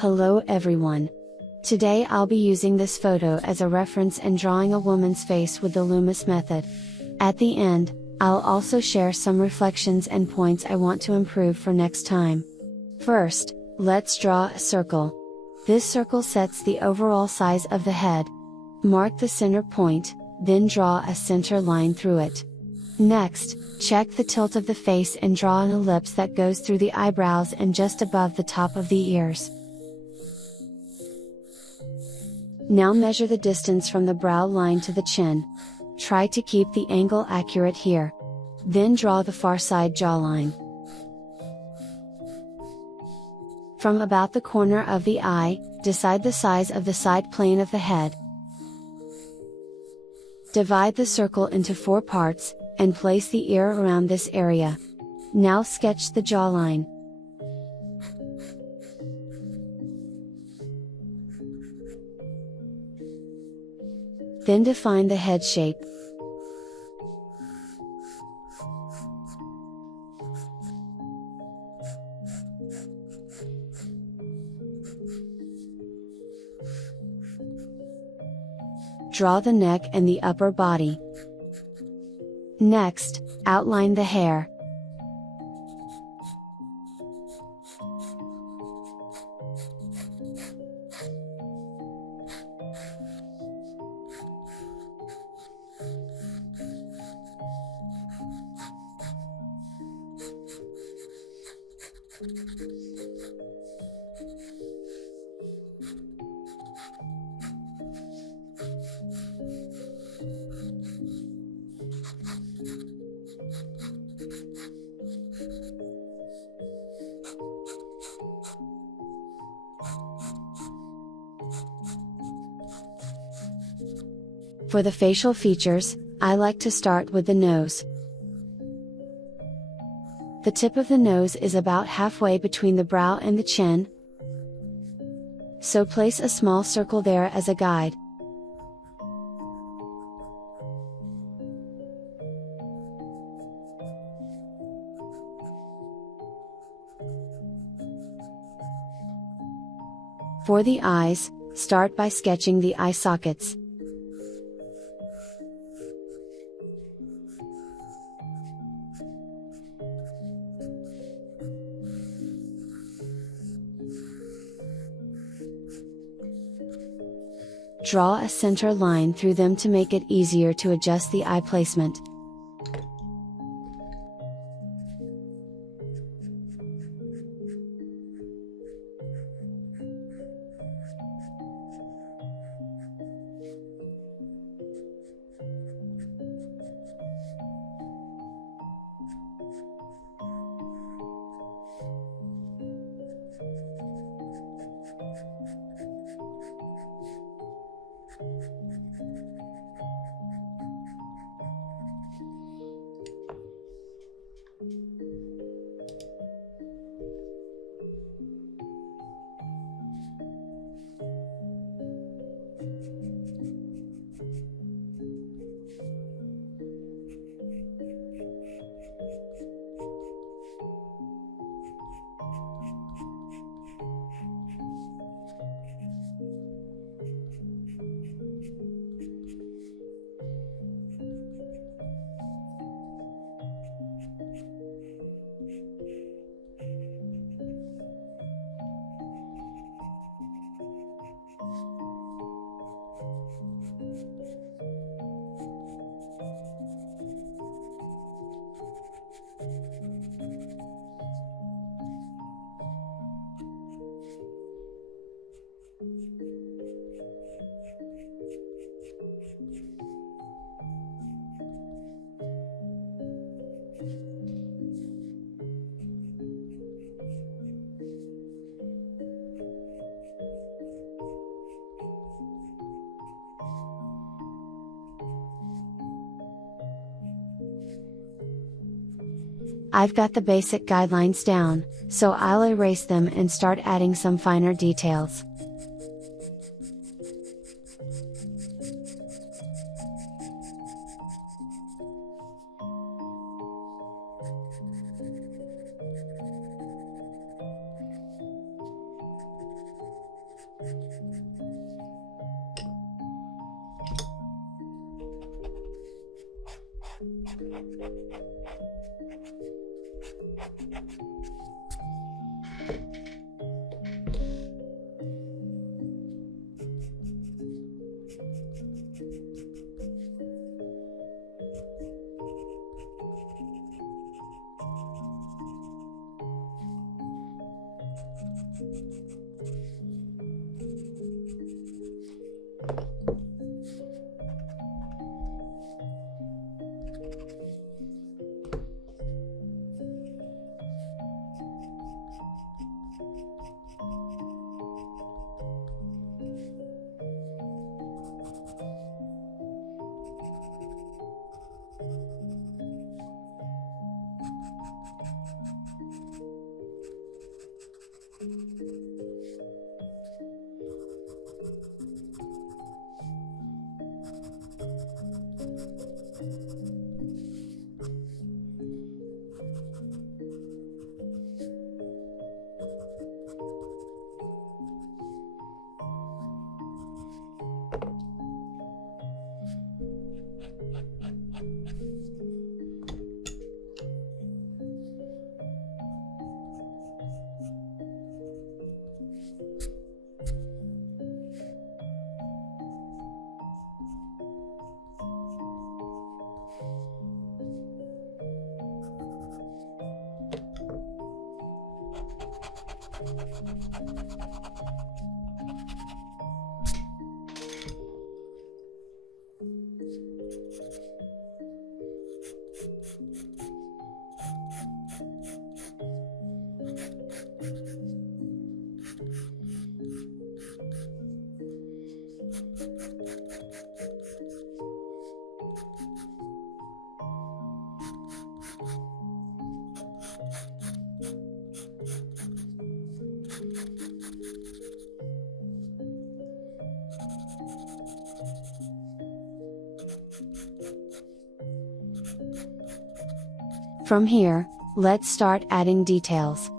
Hello everyone. Today I'll be using this photo as a reference and drawing a woman's face with the Loomis method. At the end, I'll also share some reflections and points I want to improve for next time. First, let's draw a circle. This circle sets the overall size of the head. Mark the center point, then draw a center line through it. Next, check the tilt of the face and draw an ellipse that goes through the eyebrows and just above the top of the ears. Now measure the distance from the brow line to the chin. Try to keep the angle accurate here. Then draw the far side jawline. From about the corner of the eye, decide the size of the side plane of the head. Divide the circle into 4 parts, and place the ear around this area. Now sketch the jawline. Then define the head shape. Draw the neck and the upper body. Next, outline the hair. For the facial features, I like to start with the nose. The tip of the nose is about halfway between the brow and the chin, so place a small circle there as a guide. For the eyes, start by sketching the eye sockets. Draw a center line through them to make it easier to adjust the eye placement. I've got the basic guidelines down, so I'll erase them and start adding some finer details. From here, let's start adding details.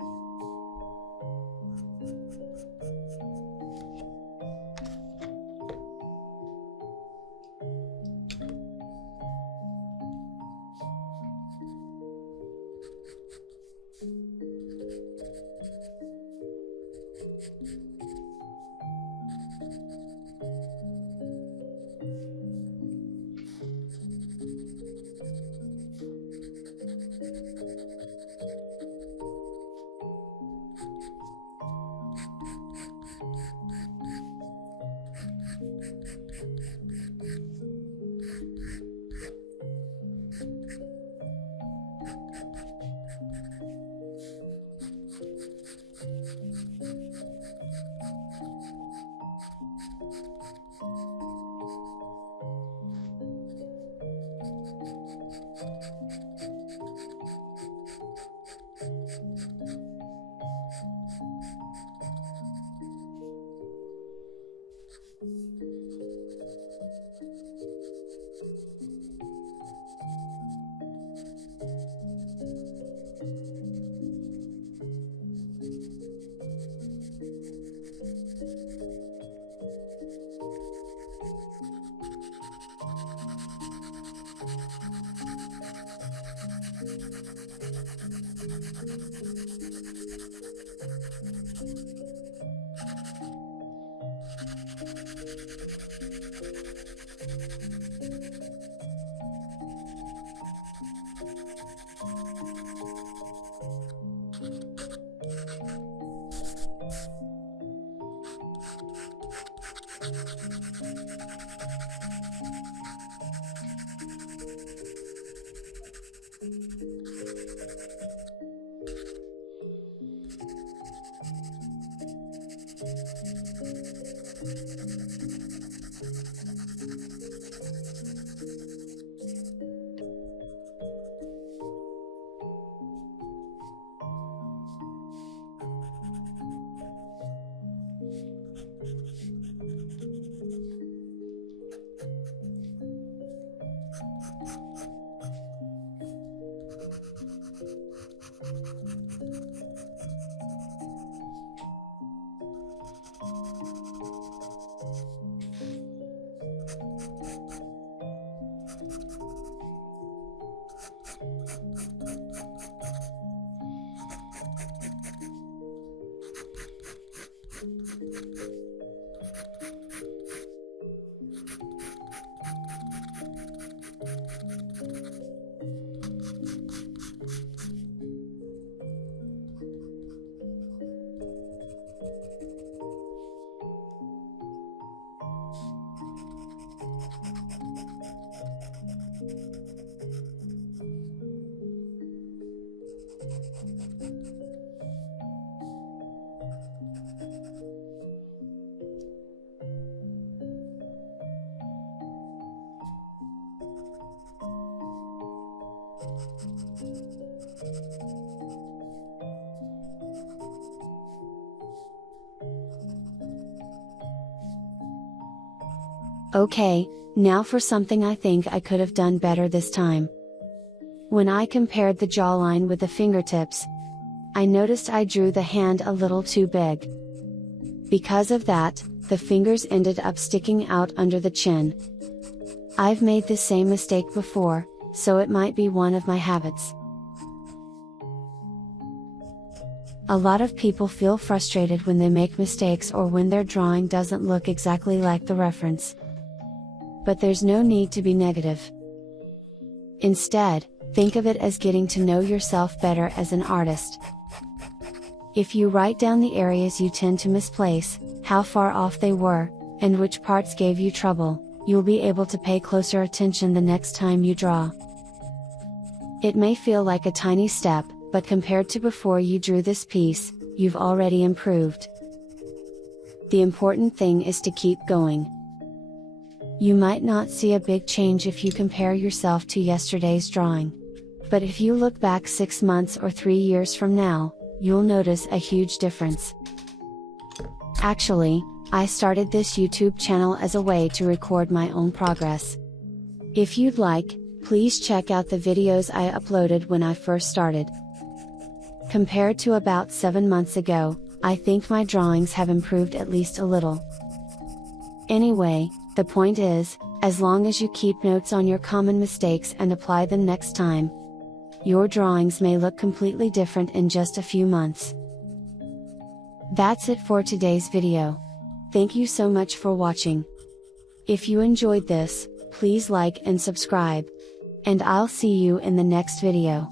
Okay, now for something I think I could have done better this time. When I compared the jawline with the fingertips, I noticed I drew the hand a little too big. Because of that, the fingers ended up sticking out under the chin. I've made the same mistake before, so it might be one of my habits. A lot of people feel frustrated when they make mistakes or when their drawing doesn't look exactly like the reference. But there's no need to be negative. Instead, think of it as getting to know yourself better as an artist. If you write down the areas you tend to misplace, how far off they were, and which parts gave you trouble, you'll be able to pay closer attention the next time you draw. It may feel like a tiny step, but compared to before you drew this piece, you've already improved. The important thing is to keep going. You might not see a big change if you compare yourself to yesterday's drawing. But if you look back 6 months or 3 years from now, you'll notice a huge difference. Actually, I started this YouTube channel as a way to record my own progress. If you'd like, please check out the videos I uploaded when I first started. Compared to about 7 months ago, I think my drawings have improved at least a little. Anyway, the point is, as long as you keep notes on your common mistakes and apply them next time, your drawings may look completely different in just a few months. That's it for today's video. Thank you so much for watching. If you enjoyed this, please like and subscribe. And I'll see you in the next video.